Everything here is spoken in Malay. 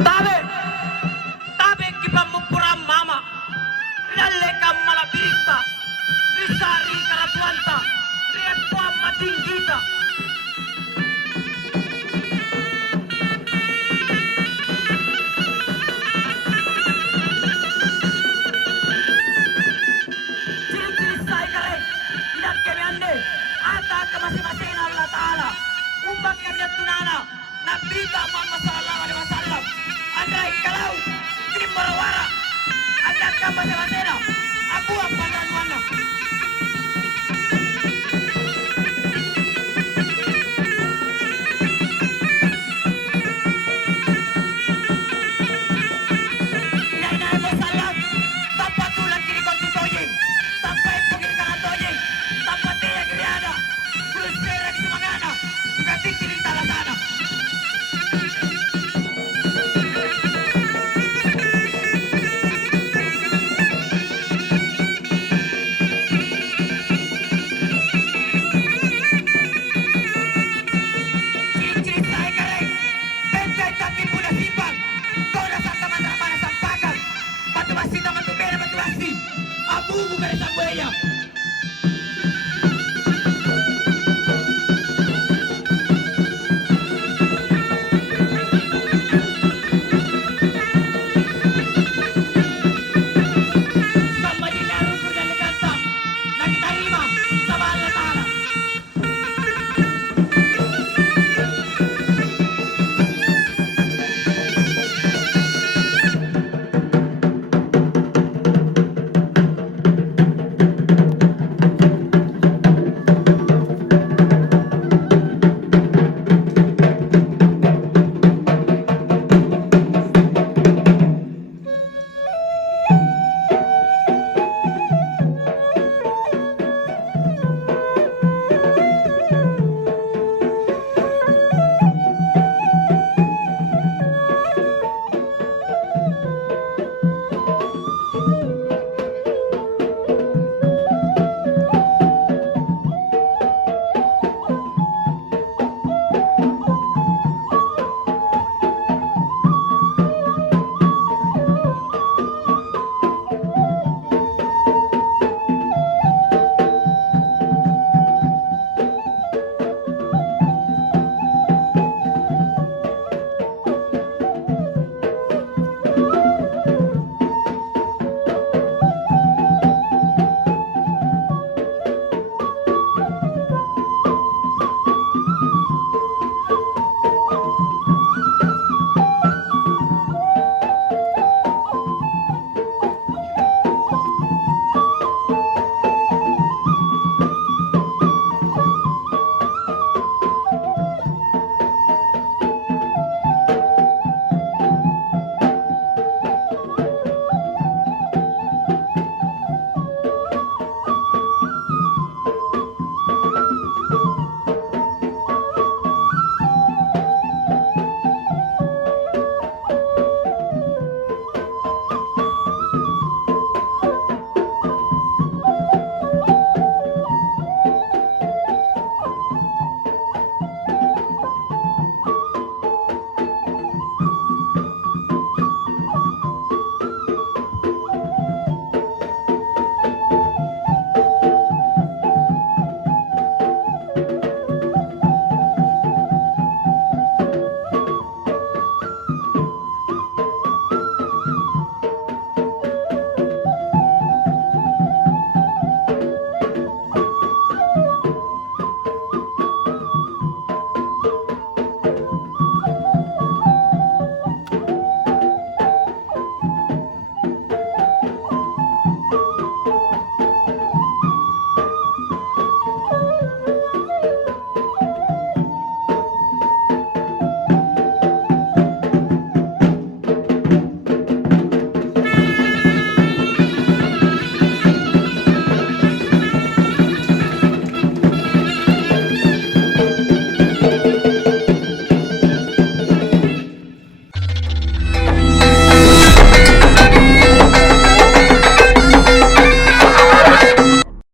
Tabe, tabe kipamu pura mama, lalle kamala birita, bisari karatuanta, riat tua matinggita. Ciri-ciri saya kare, tidak kami ande, ata ke masing-masing Allah Ta'ala, umbang kami tunana, nabita Muhammad Sallallahu Alaihi Wasallam, andai kalau timur wara, akan kami masing-masing, aku apa dan mana. Inai-inai Musallam, tanpa tulang kiri kau tutoying, tanpa ipungin ka toying, tanpa tiyak riada, kulus perek sumangana, ganti tiling talasana. Ciri-ciri saya kare, pentai tapi muda simpang, kau dasar teman-teman sampakan, batu basi teman tu bera batu basi, abu beres buaya.